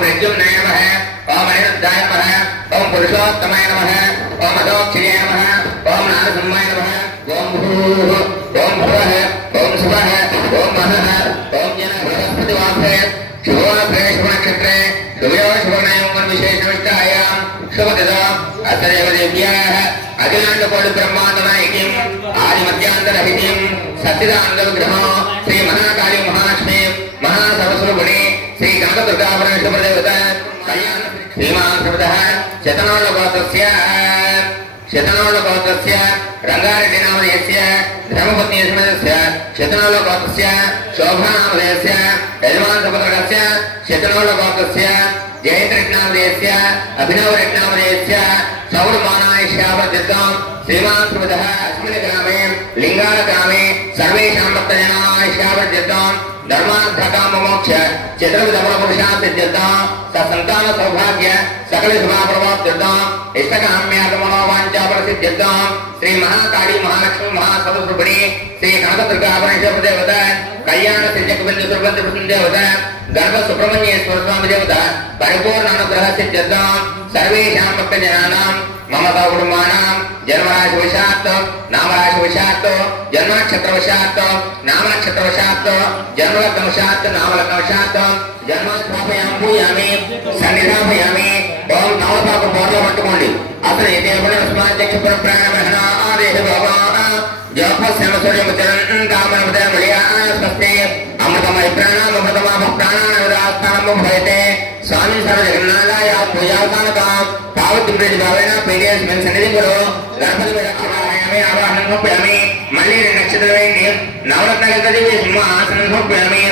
प्रद्युम्नाय नमः ओम अनिरुद्धाय नमः ओम पुरुषोत्तमाय नमः ओम अदोक्षिणे नमः ओम नारसिंहाय नमः ओम भूः ओम भुवः ओम सुवः ओम महः ओम जनः बृहस्पतिवासरे शुभवासरे शुभनक्षत्रे शुभयो शुभनयोः विशेषविष्टायां शुभदिदा अतरेव देव्याः अखिलाण्डकोटि ब्रह्माण्डनायकीं आदिमध्यान्तरहितीं सच्चिदानन्दविग्रहो श्री महाकाली महालक्ष्मी महासरस्वती श्री कनकदुर्गापरमेश्वरदेवता कल्याण श्रीमान् श्रीमतः शतनोलगोत्रस्य रङ्गारेड्डिनामधेयस्य धर्मपत्नीसमेतस्य शतनोलगोत्रस्य शोभनामधेयस्य यजमानसपत्रकस्य शतनोलगोत्रस्य जयन्तरेड्डिनामधेयस्य अभिनवरेड्डिनामधेयस्य सौरमानायश्यावर्तित्वं श्रीमान् श्रीमतः अस्मिन् ग्रामे लिङ्गालग्रामे सर्वेषां भक्तजनायश्यावर्तित्वं धर्मार्थकाममोक्ष चतुर्विधपुरुषासिद्ध्यर्थं ससन्तान सौभाग्य सकल शुभाप्रभाप्त्यर्थं इष्टकाम्यार्थमनोवाञ्छाफलसिद्ध्यर्थं श्री महाकाली महालक्ष्मी महासरस्वती श्री कनकदुर्गापरमेश्वरदेवता कल्याण श्रीजगबन्धुसुरबन्धुदेवता गर्भ सुब्रह्मण्येश्वर स्वामी देवता परिपूर्णानुग्रहसिद्ध्यर्थं सर्वेषां भक्तजनानां मम कुटुंबानां जन्मराशिवशात् नामराशिवशात् जन्मनक्षत्रवशात् नामनक्षत्रवशात् जन्मलग्नवशात् नामलग्नवशात् जन्मस्थापयां पूयामि सन्निधापयामि ओम नवपाक बोर्लो पट्टुकोंडि अतने देवनस्माध्यक्ष परप्राणमहन आदेश बाबा जपस्यमसुर्यमुचरन् कामनमदे मलिया स्वस्ते अमृतमय प्राणाम अमृतमाभ प्राणानवदास्थानमो भयते स्वामी सर्वजगन्नाथाय पूजासानकां तावद्विप्रेतिभावेन पीडेस्मिन् सन्निधिं कुरु गणपतिमेव आवाहनं समर्पयामि मल्लिरे नक्षत्रवेण्णि नवरत्नगतदेवी सिंहासनं समर्पयामि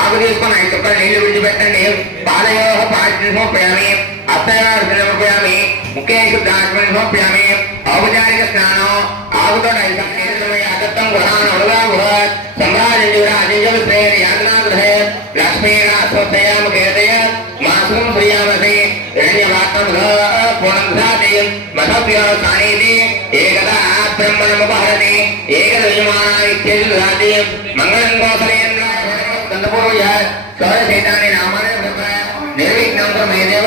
आगुदीस्पन शुक्ल नीलु विडिचिपेट्टंडि पादयोः पादं समर्पयामि अत्तयार्पणं समर्पयामि मुखे शुद्धार्पणं समर्पयामि औपचारिक स्नानो आगुतोडैसमयागतं गृहान् उडगागुहत् सम्राजयुराजयविश्रेण यातनागृहे लक्ष्मीनाथोत्तयां कीर्तय मासुं श्रियामसि हिरण्यवाक्तं पूर्णं मधव्यो सानीति एकदा ब्रह्मणमुपहरति एकदयमानादित्यजुधाति मङ्गलं गोसलेन्द्राय गन्धपूर्वय षोडशैतानि नामानि निर्विघ्नं प्रमेदेव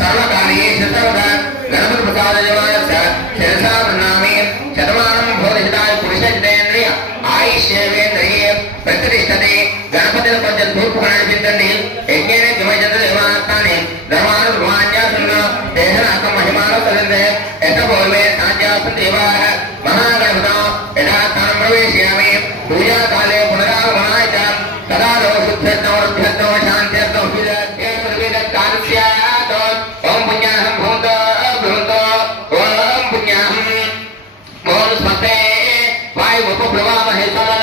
सर्वकार्येषु सर्वदा गणपतिप्रसादजमानस्य शिरसा प्रणमामि शतमानं भवतिष्ठाय पुरुषजितेन्द्रिय आयुष्येवेन्द्रिये प्रतिष्ठते गणपतिः पंचन धूपकणानि यज्ञेन किमजन्तदेवानानि धर्मानुर्वाण्यासन्न देहनाकं महिमानसलिन्दे यतपोर्वे साध्यासन्देवाः महागणपतौ यदा स्थानं प्रवेशयामि पूजाकाले पुनरागमनाय च तदा शुद्धर्थमरुद्धर्थो शान्त्यर्थो विदत्कालस्यात् ओम पुण्याहं भूतो भूतो ओम पुण्याहं ओम स्वस्ते वायुमुपप्लवामहे सोमं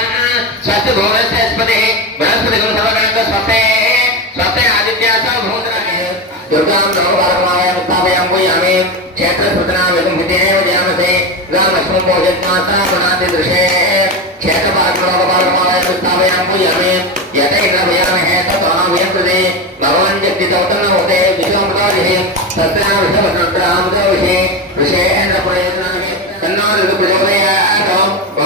स्वस्ति भुवनस्य स्पतिः बृहस्पतिगुं सर्वगणस्य स्वस्ते स्वस्ते आदित्यास भूतराणे दुर्गां नवकारमाय स्थापयामि पूजयामि क्षेत्रस्मृतनावेदं हितेनैव जामसे रामस्मं भोजत्मासा पुनाति दृशे क्षेत्रपार्कमाय स्थापयामि पूजयामि यतैर्नभयामहे ततोऽनाभयन्ते भगवान् जगदितौतं होते विश्वमृतादिः तस्याविषवसनत्रामृतविषे विषयेन्द्रप्रयोजनानि तन्नादिप्रचोदयात्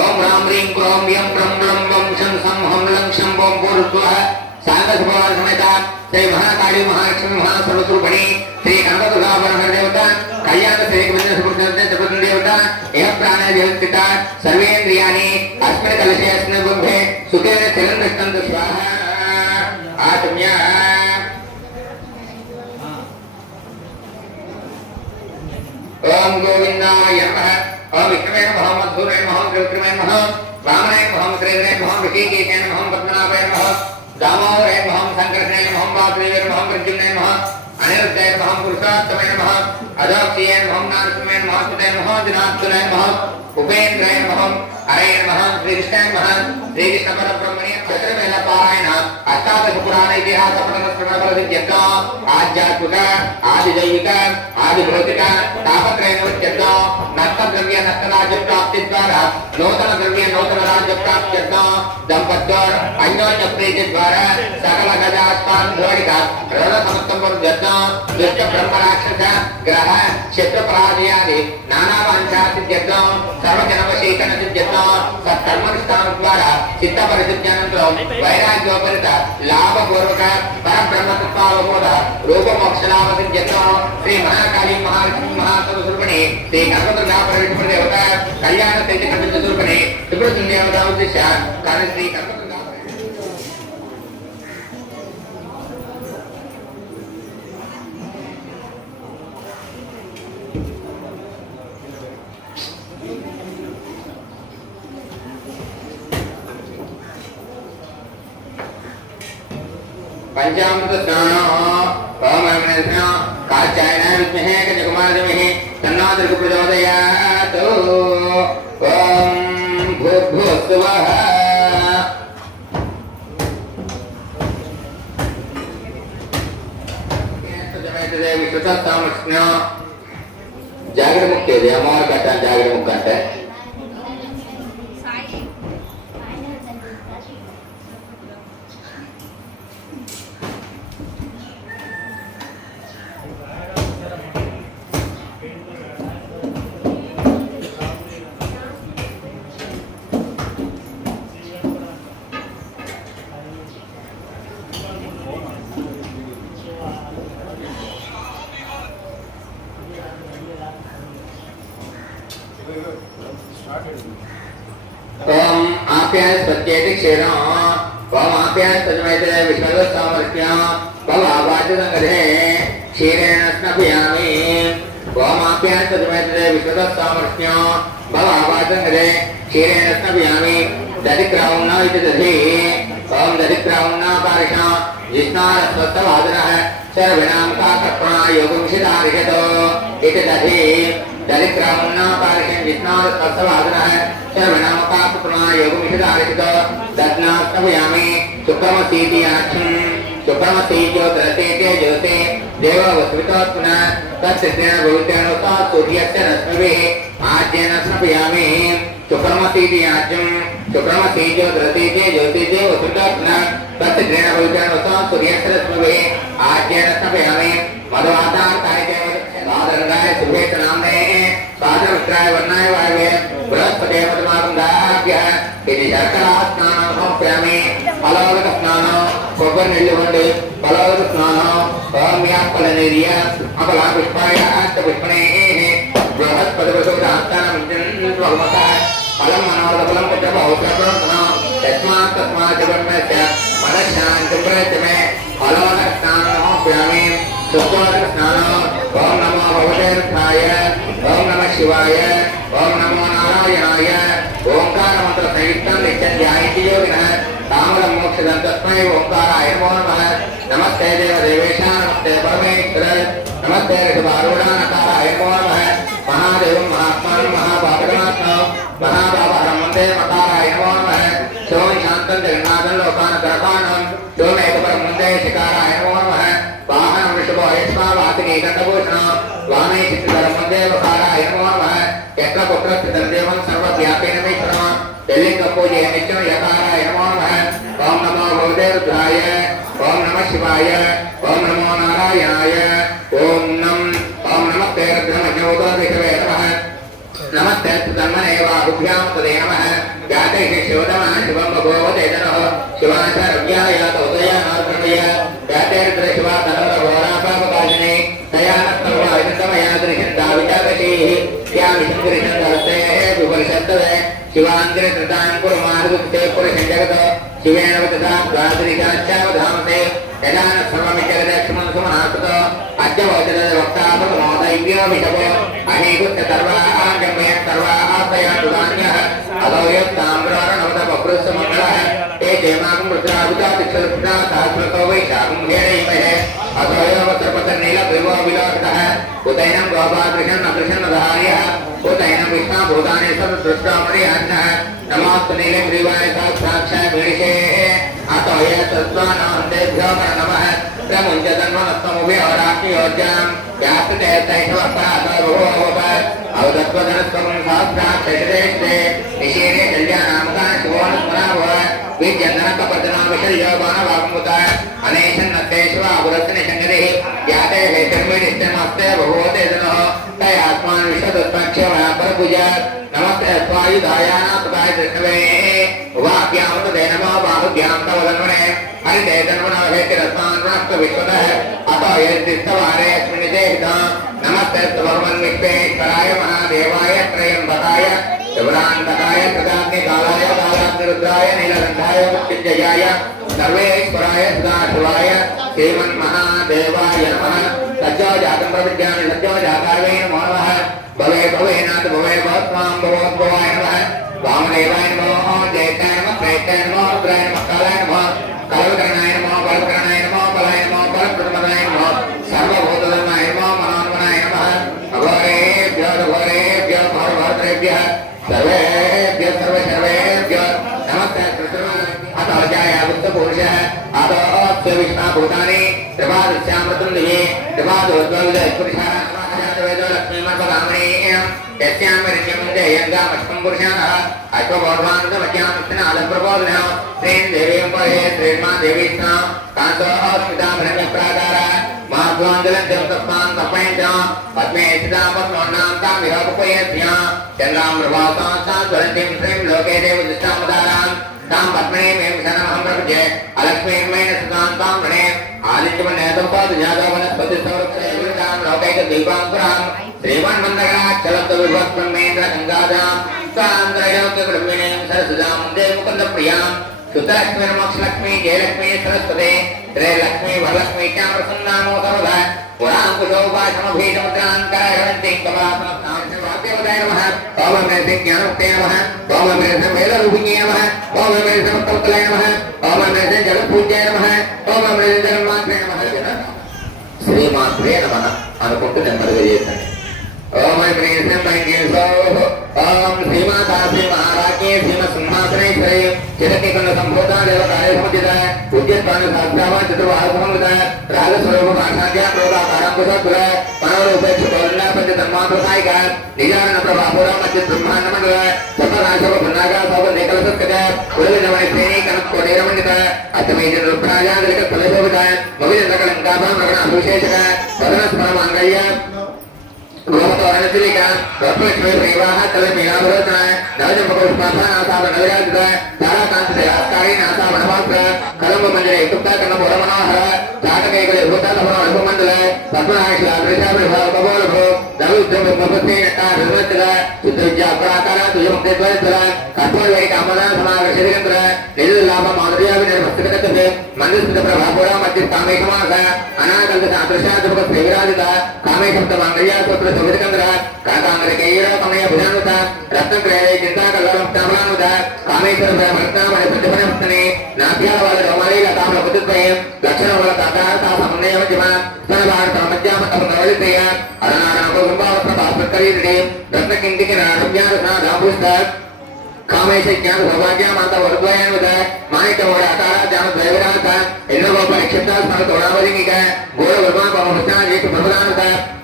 ॐ रां ह्रीं क्रों यं प्रं ब्लं वं शं सं हं लं क्षं वं भूर्भुवः साङ्गसुभवासमेत श्री महाकाली महालक्ष्मी महासरस्वती श्री कनकदुर्गापरमेश्वरदेवता कल्याण श्री देवता यह प्राण देवता सर्वेन्द्रियाणि अस्मिन् कलशे अस्मिन् बुद्धे सुखेन चिरन्तु स्वाहा आत्म्य ओम गोविंदाय नमः ओम विष्णवे नमः मधुरे नमः त्रिविक्रमे नमः वामने नमः त्रिविक्रमे नमः ऋषिकेशे नमः पद्मनाभाय नमः दामोदराय नमः संकर्षणे नमः वासुदेवाय नमः प्रद्युम्ने नमः अनिरुद्धाय नमः पुरुषोत्तमाय नमः अदोक्षिणे नमः नारसिंहाय नमः सुताय नमः दिनात्मनाय नमः उपेन्द्राय नमः हरे नमः श्रीकृष्णाय नमः श्रीकृष्ण परब्रह्मणे चतुर्वेद पारायण अष्टादश पुराण इतिहास पठनश्रवणफलसिद्ध्यर्थ आध्यात्मिक आदिदैविक आदिभौतिक तापत्रय निवृत्त्यर्थ नक्षत्र द्रव्य नष्टराज्य प्राप्ति द्वारा नूतन द्रव्य नूतन राज्य प्राप्ति दंपत्योर अन्योन्य प्रीति द्वारा सकल गजास्तान ध्वनिका ऋण समस्तम दुष्ट ब्रह्म राक्षस ग्रह क्षेत्र पराजयादि नाना वांछा सिद्ध्यर्थं सर्वजनवशीकरण सिद्ध्यर्थं सत्कर्मनिष्ठान द्वारा चित्त परिशुद्ध्यनन्तरं वैराग्योपरित लाभपूर्वक परब्रह्म तत्त्वावबोध रूप मोक्षलाभ सिद्ध्यर्थं श्री महाकाली महालक्ष्मी महासरस्वती श्री कल्पदुर्गा परमेश्वर देवता कल्याण तेज कल्पदुर्गणे त्रिपुर देवता उद्देश्य कारण श्री कल्पदुर्गा पंचामृत स्नान ओम अग्निस्ना काचायन विद्महे कन्याकुमारी धीमहि तन्नो दुर्गा प्रचोदयात् ओम भूर्भुवस्सुवः जागरण मुक्ति है अमर कट्टा जागरण मुक्ति कट्टा ओम आप्याय सत्येति क्षीरं ओम आप्याय सजमैते विष्णु सामर्थ्य ओम आवाज संगधे क्षीरेण स्नापयामि ओम आप्याय सजमैते विष्णु सामर्थ्य ओम आवाज संगधे क्षीरेण स्नापयामि दधिक्राउन्ना इति दधि ओम दधिक्राउन्ना पारिषा जिष्णार स्वस्तवादनः सर्वनाम का कल्पना योगं सिद्धारिषतो इति दधि दधिक्राउन्ना पारिषं जिष्णार स्वस्तवादनः सर्वनाम का कल्पना योगं सिद्धारिषतो दध्ना स्नापयामि सुप्रमसीति आक्षं सुप्रमसी ज्योतिरते ज्योते देव वस्वितोत्मना तत्सिद्धेन भवितेन सा सूर्यस्य रश्मिभिः आज्येन स्नापयामि सुप्रमसीति आज्यं सुप्रमसी ज्योतिरते ज्योते वस्वितोत्मना तत्सिद्धेन भवितेन सा सूर्यस्य रश्मिभिः आज्येन स्नापयामि मधुवातां कारिके सादरगाय सुभेत नाम्ने सादरमित्राय वर्णाय वायवे बृहस्पते मधुमागुंदाभ्यः इति शर्करा स्नानं समर्पयामि फलोदक स्नानं कोब्बरिनेल्लुबंडि फलोदक स्नानं ओम्याफलनिर्य अपला पुष्पाय अष्टपुष्पणेः बृहस्पति प्रसूतास्तानं बहुमतः फलं मनोरथफलं पुत्रबहुप्रप्रसनं यस्मात् तस्मात् ब्रह्मस्य मनश्शान्तिं प्रयच्छमे फलोदक स्नानं समर्पयामि शुद्धोदक स्नानं ओम नमो भगवते रुद्राय ओम नमः शिवाय ओम नमो नारायणाय ओंकार मंत्र संयुक्तं नित्यं ध्यायन्ति योगिनः कामलं मोक्षदं तस्मै ओंकाराय नमो नमः नमस्ते देवदेवेश नमस्ते परमेश्वर नमस्ते ऋषभारूढानकाराय नमो नमः महादेवं महात्मानं महाभागवतात्मानं महाभावहरं वन्दे मकाराय नमो नमः सोम शान्तं जगन्नाथं लोकानकरपाणं सोमेकपरं वन्दे शिकाराय नमो नमः वाहनं वृषभो यस्मावासिनी दण्डभूषणं वामे चित्रधरं वन्दे वकाराय नमो नमः यत्र पुत्रस्थितं देवं सर्वव्यापेन मीश्वरं तेल्लिङ्गं पूजये नित्यं यकाराय नमो नमः ओम नमो भगवते रुद्राय ओम नमः शिवाय ओम नमो नारायणाय ओम नमस्ते रुद्रमज्ञोदविषवे नमः नमस्ते तन्मने बाहुभ्यां तदे नमः जाते शिवतमः शिवं भगवते जनः शिवाशरव्याय तोदयानार्पणय जाते रुद्र शिवा तनोरघोरापापकालिने तया नस्तमया दृश्यन्ताविचाकशीः क्या विष्णुपुरुषन्दहस्ते विपरिषत्तवे शिवाङ्गिरकृतां कुर्मानुगुप्ते पुरुषं जगत शिवेन वचसा द्वादरिकाच्चावधामते यदा न सर्वमित्यगदक्षमं सुमनाकृत अद्यवचदवक्ता प्रथमोदैव्यो विषभो अहेगुच्च सर्वाङ्गमयं सर्वार्थयान्तुदान्यः अतो यत्ताम्रारणवतपकृत्समङ्गलः ते देवागं रुद्रावुतातिक्षरुद्रा सहस्रतो वैशाखं हेरैमहे अतो योगसर्पतर्नीलदेवो विलोकितः उदैनं गोपाकृशन्नकृशन्नधार्यः उदैनं विष्णाभूतानि सर्वदृष्टामणिहन्नः नमोऽस्तु नीलग्रीवाय साक्षात् मीडिषेः अतो देवाय तत्त्वानान्तेभ्यो नमः प्रमुञ्चतन्वनस्तमुभयोराज्ञयोज्यां व्यासते तैषवपराधोभवत् अवदत्वधनस्त्वं सहस्रात् शैलेष्टे निशीरे कल्याणामका शिवोनुस्मराव विद्यन्दनकपदनाविषयो बाणवाग्मुत अनेशन्नस्तेष्वापुरस्निशङ्गतिः ज्ञाते हेतर्मिनित्यनमस्ते भगवते जनः तयात्मान् विश्वदत्पक्षव्यापरपूजात् नमस्ते स्वायुधायानाथाय कृष्णवे वाक्यामृते नमो बाहुभ्यां तव धन्वने हरिते धन्वनहेतिरस्मान् राष्ट्रविश्वतः अतो यद्दिस्तवारे अस्मिन् देहिता नमस्ते भगवन् विश्वेश्वराय महादेवाय त्रयम्बकाय शिवरान्तकाय सदाग्निकालाय कालाग्निरुद्राय नीलकण्ठाय मृत्युञ्जयाय सर्वेश्वराय सदाशिवाय श्रीमन्महादेवाय नमः सज्जो जातं प्रविद्यामि सज्जो जाताय नमो नमः भवे भवेनाथ भवे भवत्वां भवद्भवाय नमः वामदेवाय नमो जयताय नमः प्रेताय नमो रुद्राय नमः कालाय नमः कलवकरणाय नमः बलकरणाय नमः बलाय नमः बलप्रदमनाय नमः सर्वभूतधर्माय नमः मनोन्मनाय नमः अघोरेभ्यो घोरेभ्यो भवभद्रेभ्यः सर्वेभ्यः सर्वेभ्यो नमस्ते अतो जायावृत्तपुरुषः अतो अस्य विष्णाभूतानि त्रिपादस्यामृतं दिवे त्रिपादोद्वविदपुरुषः यस्यामृत्यं जयङ्गामष्टं पुरुषाः अश्वगौरवान्तमज्ञानप्रबोधनः श्रीं देवीं परे श्रीर्मा देवी स्नां कान्तः स्मितां हिरण्यप्राकारः माध्वाञ्जलं तस्मान् तपयञ्च पद्मे स्थितां पद्मोन्नां तां विरपयस्यां चन्द्रां प्रभासां तां ज्वलन्तीं श्रीं लोके देवदृष्टामदारां तां पद्मने मे शरणमहं प्रपद्ये अलक्ष्मीं मे सुतां तां वृणे आदित्यवनेतं पादजाता वनस्पतिसंरक्षयं लोकैकदीपां श्रीमन्मन्दगणाचलत्वविभक्तमेन्द्र गङ्गादां सान्द्रयोग्यब्रह्मिणीं सरसदां देवमुकुन्दप्रियां सुतलक्ष्मीर्मोक्षलक्ष्मी जयलक्ष्मी सरस्वती त्रयलक्ष्मी वरलक्ष्मी च प्रसन्नामो सर्वदा पुराङ्कुशोपाशमभीषमुद्रान्तरहरन्तीं कमलासनस्नामदेवताय नमः ओम नमः ज्ञानमुक्ते नमः ओम नमः वेदरूपिणे नमः ओम नमः समस्तवत्तलाय नमः ओम नमः जगत्पूज्याय नमः ओम नमः धर्मात्रे नमः श्रीमात्रे नमः అనుకుంటూ నెమ్మదిగా చేయండి ఓం ओम श्रीमाता श्री महाराज्ञे श्रीमत्सिंहासनेश्वरी चिरतिकुंड संभूता देवताय समुचिता उद्यत्पान साक्षावान चतुर्वाहसमन्विता राजस्वरूप भाषाज्ञा प्रोदाकारांकुशोत्तर मनोरूपेक्ष गौरण्य पंच तन्मात्रसायिका निजानन प्रभापुरा मध्य ब्रह्मांडमंडल सप्तराशव भन्नागा सौभ निकलसत्कज उदविजमणि श्रेणी कनकोटेरमण्डिता अष्टमेजन रुद्राजादलिक फलशोभिता मविजन्दकलङ्काभं रगण अभिषेचक वदनस्मरमाङ्गल्य गोमतोरणतिलिका रत्नलक्ष्मी प्रेवाः तलमीनाभरतनाय नवजम्बकपुष्पाभा ताराकान्तयास्कारी नासावनवास्त्र कलम्बमञ्जरे युक्ता कर्णपुरमनोहर चाटकैकले भूतालभनमण्डल पद्मनाशिलादृशाभिभवबोलभो नवयुद्धमुपस्थे नट्टाभिर्वचल शुद्धविद्यापराकार तुयमुक्तेद्वयधर कष्टवैकामदासमागर्षिरेन्द्र निजलाभमाधुर्याभिनिर्भस्तकतभे मन्दिरस्थितप्रभापुरा मध्यकामेशमास अनाकल्पसादृशाधिपकस्थिविराजित कामेशब्दमाङ्गल्यास्तोत्र सुविधकन्द्र काकाङ्गरकैर कमय भुजानुत रत्नग्रहे चिन्ताकल्लरं तामलानुत कामेश्वर भरतनामणि प्रतिफलस्तने नाभ्यावल रोमलील ताम्रपुत्रद्वयं लक्षणवल तातारता समन्वयमध्यम स्तनभारतमध्यामतमनवलितय अरनारामकुम्भावस्त्रपात्रकरीरिणे रत्नकिङ्किकनारम्यारसादाभूस्त कामेश ज्ञान सौभाग्य माता वरद्वयान्वित माणिक्यमोड आकार ज्ञान द्वैविरात इंद्रगोप निक्षिप्ता स्मरतोणावलिंगिक घोर वर्मा पवनस्नाजीक प्रबलानुत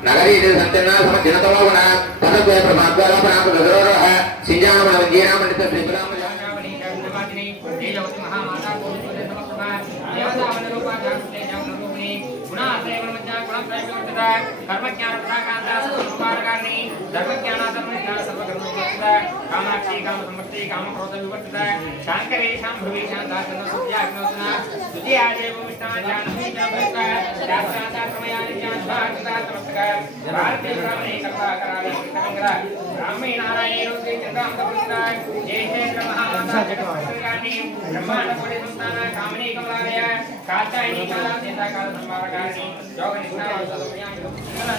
नगरी संचन्ना समजिनतोगुण पदद्वय प्रभाद्वारा प्राप्त दशरोह सिंजामण वंजीरामणित श्रीराम जानावनी जगन्नाथिनी तेजवती महामाता कोटिसूर्य समप्रभा देवतावनरूपा जागृते जागरूपिणी गुणाश्रयवनमज्ञा गुणत्रयविवर्तिता कर्मज्ञान प्रकान्ता सर्वसंहारकारिणी धर्मज्ञाना धर्मज्ञान सर्वकर्मविवर्तिता कामाक्षी कामसमष्टि कामक्रोधविवर्तिता शाङ्करे शाम्भवी शान्ता चन्द्रसूर्याग्नोदना द्वितीयादेव विष्णान् जानवी जानभृता शास्त्राचारमयानि जानभारता तमस्का भारतीय ब्राह्मणे कथाकराले कृतकङ्करा ब्राह्मे नारायणे रुद्रे चन्द्रामृतपुरिता जयेन्द्र महामाता जगत्सर्गाणि ब्रह्माण्डकोटि संस्थाना कामिनी कमलालय कात्यायनी काला चेताकाल संवारकारिणी योगनिष्ठा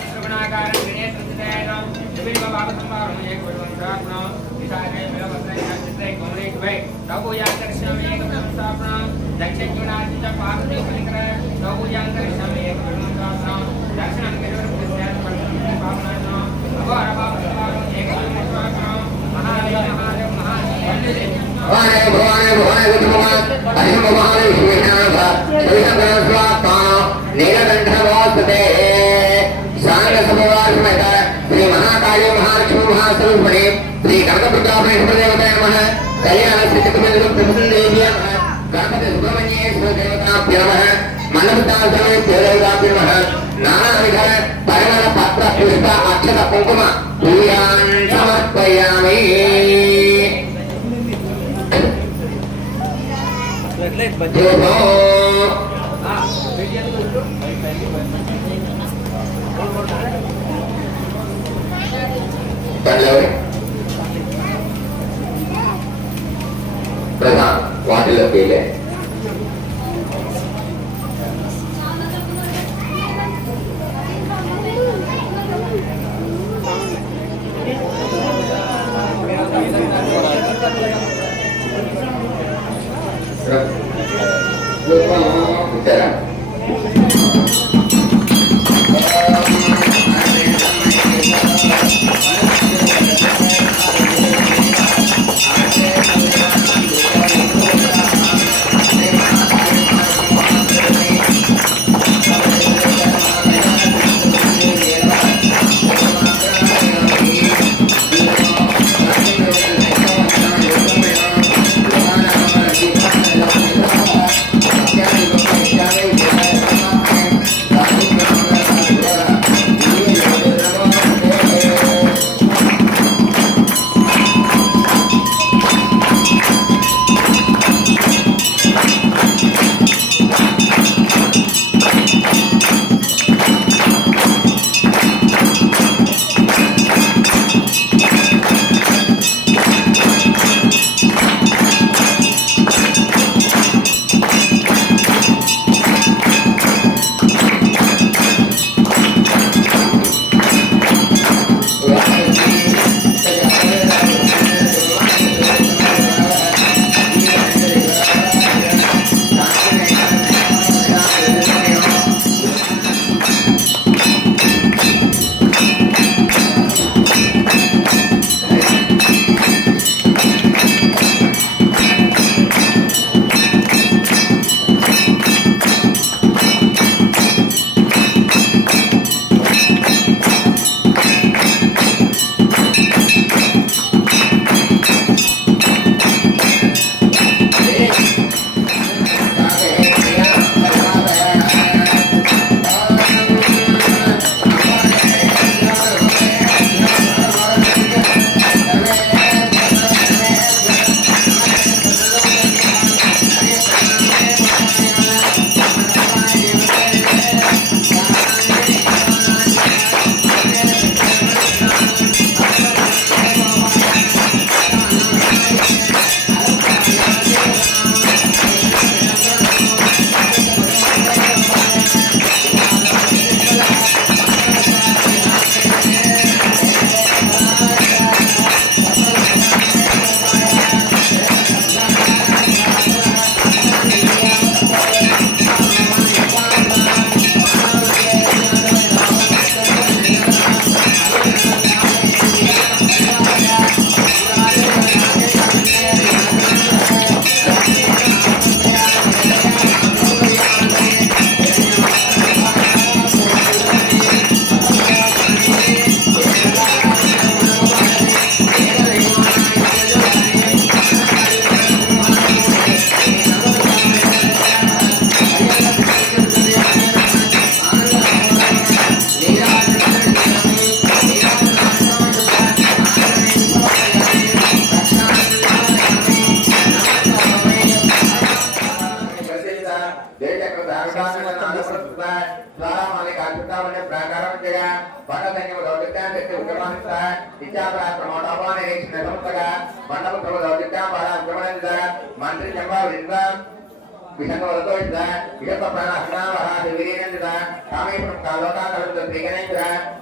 श्रवणाकारण विनय संचितायनं विभिन्न बाब संवारं एक वर्णन विचारे मेलवस्त्रय चित्रे कोमले कुवे नवोयांतरिक्षामे एकप्रस्थापनं दक्षिणज्ञानादिच पादते परिकर नवोयांतरिक्षामे एकप्रस्थापनं दक्षिणं केवलस्य पावनानो अवार बाबसंवारं एकप्रस्थापनं महादेव महादेव महादेव भवाने भवाने भवाने गुरुमा अहिम महादेव शिवेना नमस्ते शांगसमवार समेत श्री महाकाली महालक्ष्मी महास्वरूपिणी श्री कनकदुर्गापरमेश्वर देवताय नमः कल्याण सिद्धिकमेन्द्र प्रसन्नदेव्याय नमः गणपति सुब्रह्मण्येश्वर देवताभ्यो नमः मनोदासनेभ्यो देवताभ्यो नमः नानाविध परिमल पत्र पुष्प अक्षत कुंकुम पूजान् समर्पयामि प्रधान वाटिल केले bicara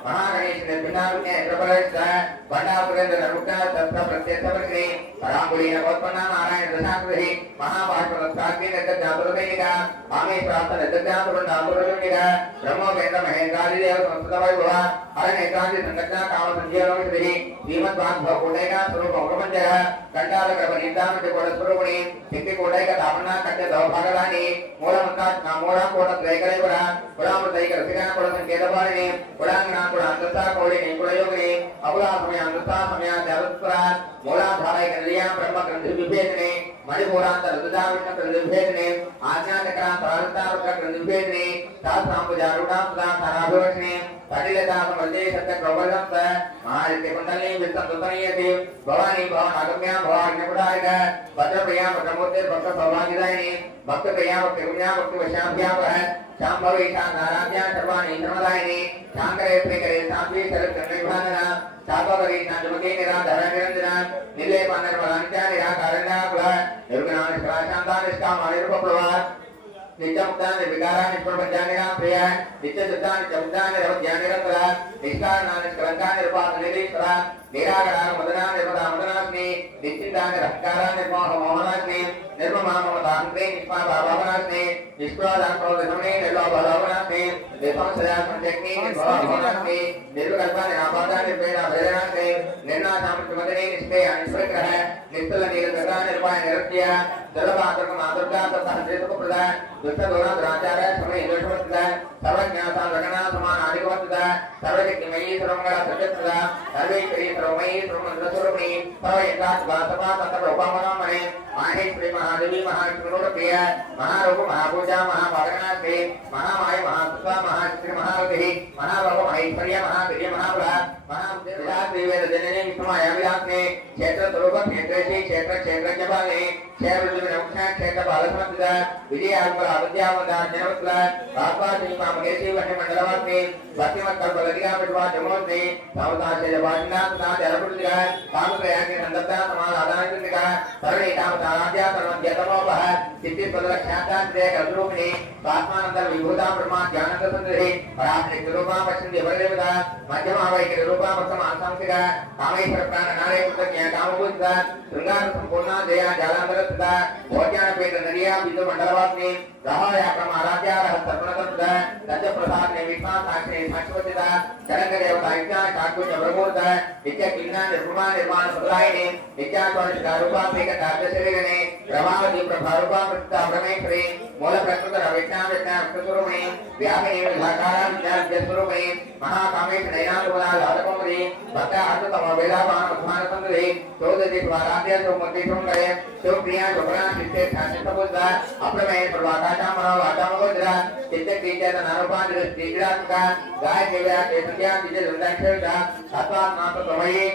महागणेश विष्णाविने प्रबलश्च वंडापुरेन्द्ररुक्ता तत्र प्रत्यक्षवर्तिनि परांगुलीन गोत्पन्ना नारायण दशाकृति महाभाष्पदत्ताग्नि निर्गजातुरदैनिका आमे प्राप्त निर्गजातुरण्डातुरजनिका ब्रह्मो वेद महेन्द्रादिदेव संस्कृतवैभव हरनेत्रादि संगतना कामसंजीवनौषधिः श्रीमद्वाग्भवकोटैका स्वरूपमुखमञ्जः कंडालकृपनीतामृतकोटस्वरूपिणी सिद्धिकोटैकतापन्ना कट्यदवभागदानि मूलमन्त्रात् मूलाकोटद्वैकलैपुरा पुरामृतैकरसिका कोटसङ्केतपालिनी पुराङ्गना पुरान्तस्था कोलिनी पुरयोगिनी अपुरासमयान्तस्था समयाद्यावत्पुरा मूलाधारैकनलिया ब्रह्मग्रन्थिविभेदिनी मणिपुरान्तरदुदाविष्णुग्रन्थिविभेदिनी आज्ञाचक्रान्तरान्तावृतग्रन्थिविभेदिनी शास्त्राम्बुजारूढांसुधाधाराभिवक्षिणी पटिलता समर्जे सत्यप्रबलंस महारित्यकुण्डलिनी विष्णुतनयति भवानी भवनागम्या भवाग्निपुरायिक भद्रप्रिया भद्रमूर्ते भक्तसौभाग्यदायिनी भक्तप्रिया भक्तिपुण्या भक्तिवशाभ्यापः शाम्भवी शान्ताराध्या सर्वाणि धर्मदायिनी शाङ्करे प्रियकरे साध्वी शरत्कर्णविभानना शातोदरी शान्तमुखी निराधरा निरञ्जना निर्लेपानर्मलाञ्च निराकारण्याकुल निर्गुणानिष्कला शान्ता निष्कामा निरुपप्लवा नित्यमुक्ता निर्विकारा निष्प्रपञ्चा निराप्रिया नित्यशुद्धा नित्यमुक्ता निरवध्या निरन्तरा निष्कारणा निष्कलङ्का निरुपात निरीश्वरा निराकरा मदना निर्मदा मदनास्मि निश्चिन्ता निरहङ्कारा निर्मोह मोहनास्मि निर्ममा ममतान्ते निष्पापा भावनास्मि निष्प्रादाक्रोधसमने निर्लोभलोभनास्मि निर्भंसया संजग्नि निर्भवाभवनास्मि निर्विकल्पा निरापादा निर्वेदा भजनास्मि निर्नाशामृतमदने निष्पेया निष्प्रग्रह निस्तलनीलगता निर्वाय निरत्य जलपात्रकमातुर्गा तत्सहस्रेतुकप्रदा दुष्टदोराचार समय दोषवत्तदा सर्वज्ञाता लगना समानादिकवत्तदा सर्वशक्तिमयी सर्वमंगला सत्यप्रदा सर्वेश्वरी सर्वमयी सर्वमंगलस्वरूपिणी सर्वयज्ञात्वासपा तत्तरूपमनोमणे माहेश्वरी महादेवी महाविष्णुरूपप्रिय महारूप महापूजा महाभागनास्ते महामाय महासत्ता महाशक्ति महावतिः महाभव महेश्वर्य महावीर्य महाबला महादेवेदजननी विष्णुमायाविलासने क्षेत्रस्वरूप क्षेत्रेशी क्षेत्रज्ञपाले क्षेत्रविमुख्या क्षेत्रपालसमर्थिता विजयाल्पला विद्यावन्दार्जनवत्ला भागवासिनी मामकेशी वन्यमण्डलवासिनी भक्तिमत्कल्पलतिका विश्वा जमोस्मि भवताशयवासिनाथना जलपुरुषिका कामप्रयाग्नि सन्दत्ता समाधानान्तिका सर्वे कामताराध्या सर्वज्ञतमोपः सिद्धिस्पदलक्ष्यान्तान्ते कल्परूपिणी स्वात्मानन्दर विभूता ब्रह्मा ज्ञानन्दसुन्दरी परात्रिक्तरूपा पश्यन्ति वरदेवता मध्यमावैकरूपा वसमांसांसिका कामेश्वर प्राणनारे कृतज्ञ कामभूता शृङ्गार सम्पूर्णा जया जालान्तरस्थिता भोज्यानपेट नदिया बिन्दु मण्डलवासिनी रहाया क्रमाराध्या रहस्यप्रणतस्थिता दशप्रसादने विश्वा साक्षिणी शाश्वतिता चरङ्गदेवता युक्ता शाकुच प्रभूता नित्यकिन्ना निर्भुमा निर्माण सुदायिनी नित्यात्वनिष्ठारूपा प्रेकटार्जशरीरिणी प्रभावती प्रभारूपा प्रसिद्धा ब्रह्मेश्वरी मूलप्रकृत विष्णाविष्णास्वरूपिणी व्यापिनी विधाकारा विद्यास्वरूपिणी महाकामेश्वरैनाथुला लालकुमरी भक्ता अर्थतम वेदापानमध्वानसुन्दरी चौदशि स्वाराध्या चौमूर्ति शृङ्गरे शिवप्रिया शुभ्रा चित्ते शाश्वतबुद्धा अप्रमेय सर्वाकाशामनो वाचामगोचरा चित्तकीचेतनारूपादिष्टिक्रीडात्मका गायदेव्या केसन्या विजयवृन्दाक्षरता तत्त्वात्मात्मतमयी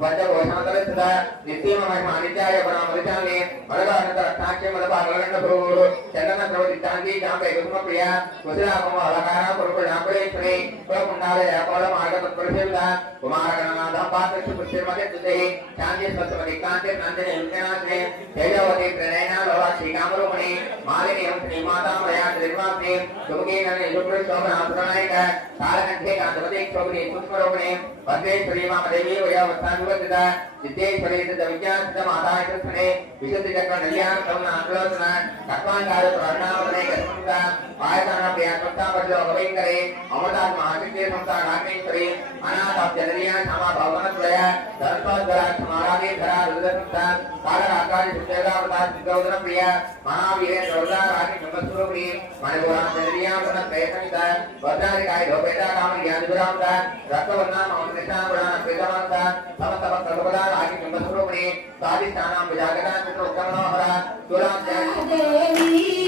पंचकोशान्तरस्थिता नित्यमहिमानित्याय परामरिचामि मलगानन्तरक्षाख्य मलपालगण्डभूः चन्दनद्रवदित्तान्ती चाम्बे कुसुमप्रिया कुशलाकुमालकारा पुरुषापुरेश्वरी कुलकुण्डालय कोलमार्गतत्परिसेविता कुमारगणनाथं पात्रक्षुपुष्टिर्मतिस्तुतिः शान्तिस्वत्समधिकान्ति नन्दिनी विज्ञानास्मि तेजवती प्रणयना भवाक्षी कामरूपिणी मालिनी श्रीमातामया श्रीनिवासिनी सुमुखीननि शुभ्रशोभनाथनायिक कालकण्ठे कान्तवती क्षोभिनी पुष्परूपिणी भद्रेश्वरी मामदेवी वयावस्थानुवर्तिता सिद्धेश्वरी सिद्धविद्यासिद्ध माताय कृष्णे विशुद्धिचक्र नल्यां करुणाग्लोचन तत्वान्धार प्रणामने कस्मन्ता पायतान प्रियात्मता वज्रो भवेङ्करे अमृतात्माशक्ति संस्था नागेश्वरी अनाथाब्जनरिया क्षमा भवनद्वय धर्मोद्वरा क्षमाराधि धरा रुद्रसंस्था कालराकारि सुचेदावता सिद्धोदर प्रिय महावीरेन्द्र वरदाराणि ब्रह्मस्वरूपिणी मणिपुराञ्जनरिया प्रणतयसंस्था वज्राधिकाय लोपेता कामज्ञानिपुरांता रक्तवर्णा मौननिष्ठा पुराण प्रीतवंता समस्तभक्तसुपदा राणि ब्रह्मस्वरूपिणी स्वादिष्ठानां विजागता चित्रोत्तमनोहरा तुलां Jai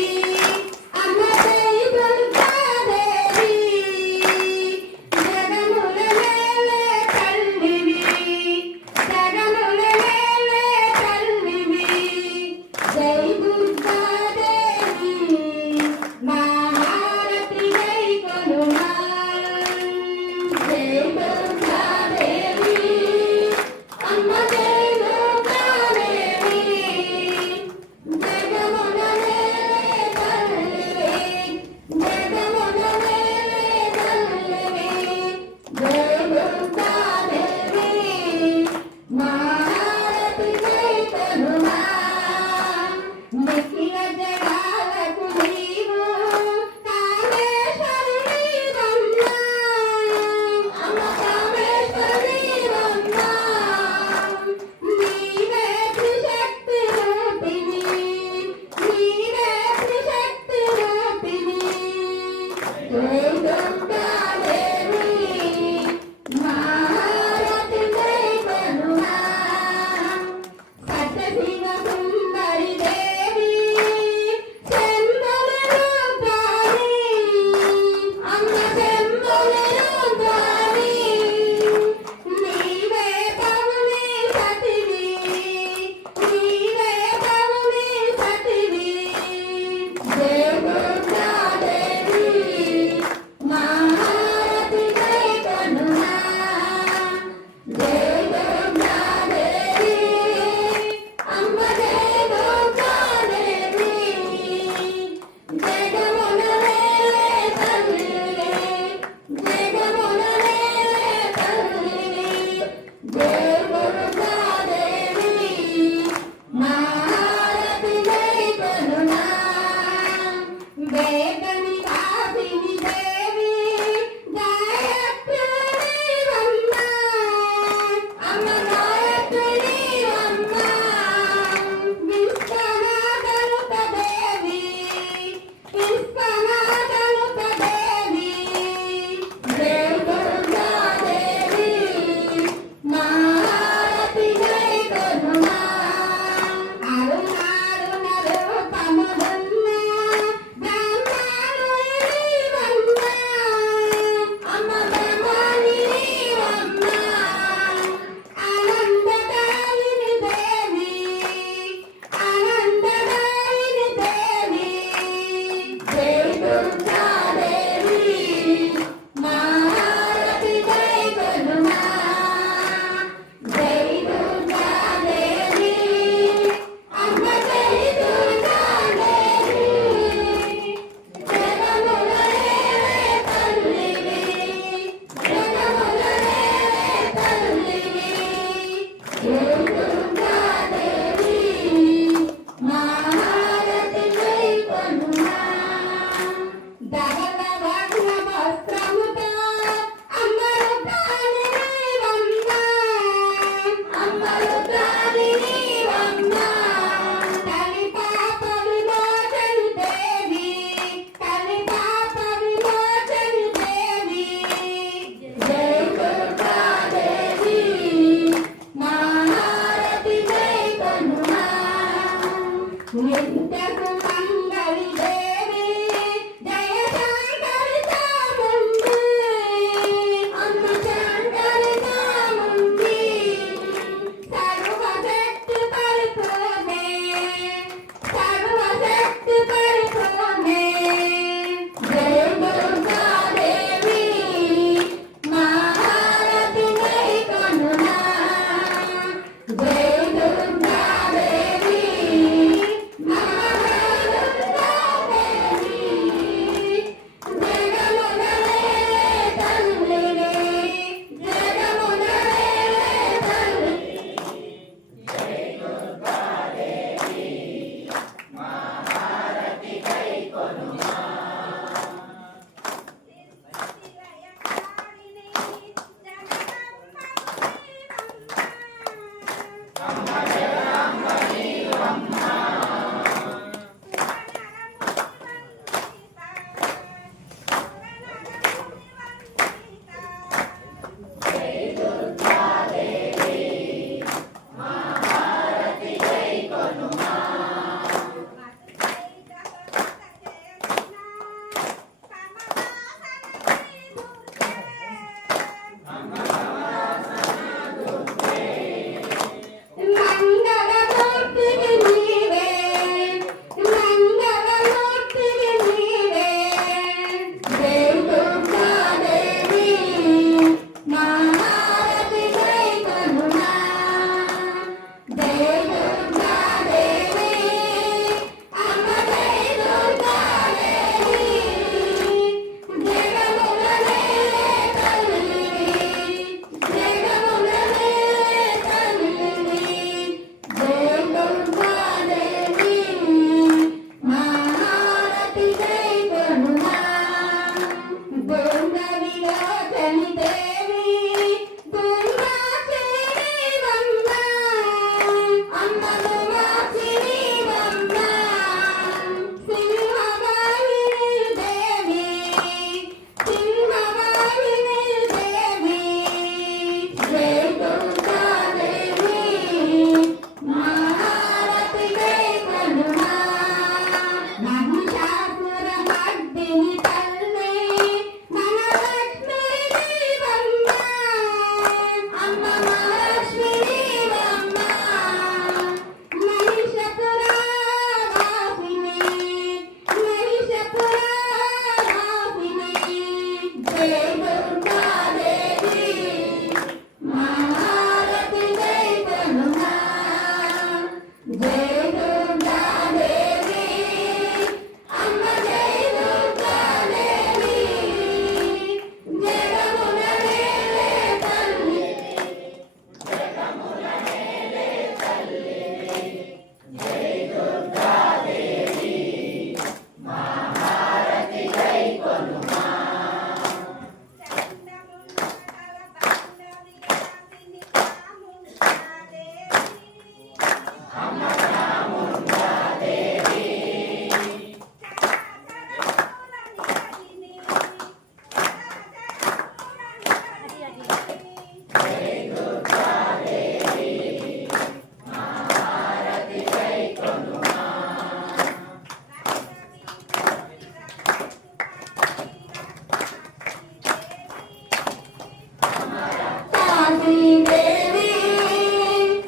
దేవి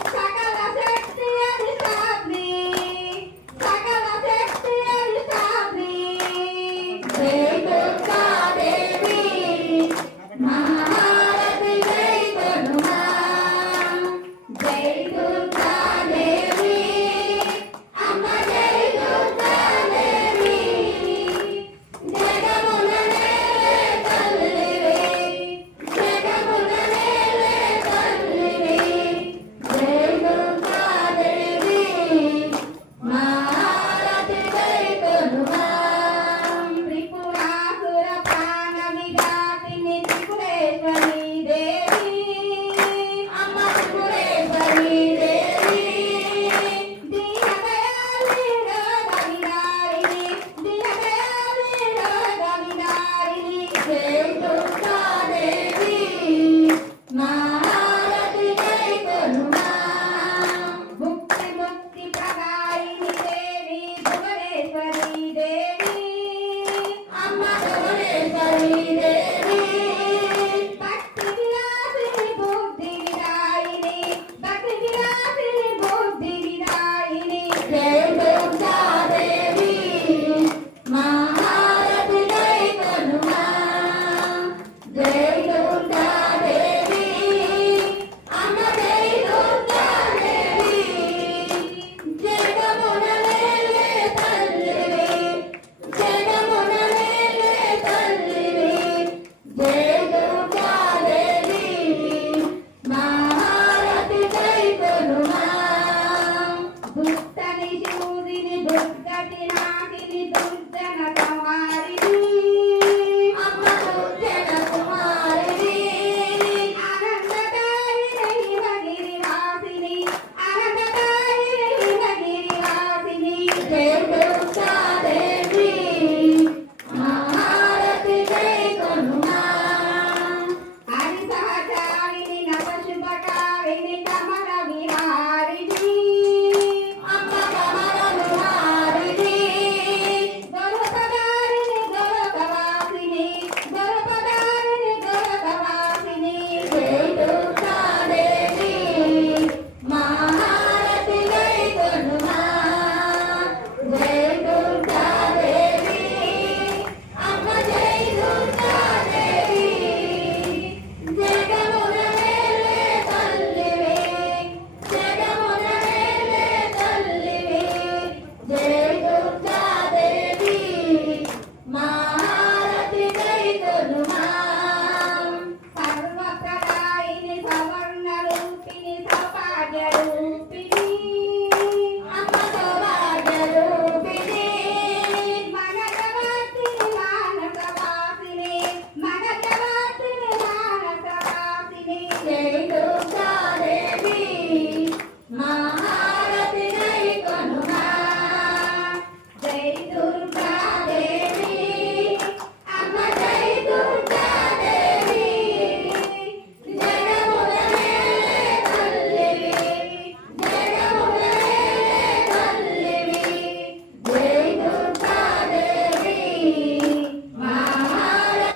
సకల శక్తి అధిష్టాత్రి సకల శక్తి అధిష్టాత్రి జై దుర్గా దేవి మహారతి జై గనుమా జై దుర్గా దేవి అమ్మ జై దుర్గా దేవి జగమున నేలే తల్లివి జగమున నేలే తల్లివి జై దుర్గా దేవి మహారతి జై గనుమా త్రిపురాసుర ప్రాణ విఘాతిని త్రిపురేశ్వరి దేవి అమ్మ త్రిపురేశ్వరి దేవి దీనదయాళి రోగవిదారిణి దీనదయాళి రోగవిదారిణి జై దుర్గా దేవి మహారతి జై గనుమా ముక్తి ముక్తి ప్రదాయిని దేవి భువనేశ్వరి దేవి అమ్మ భువనేశ్వరి దేవి భక్తి విలాసిని బుద్ధి విదాయిని భక్తి విలాసిని బుద్ధి విదాయిని జై దుర్గా దేవి మహారతి జై గనుమా జై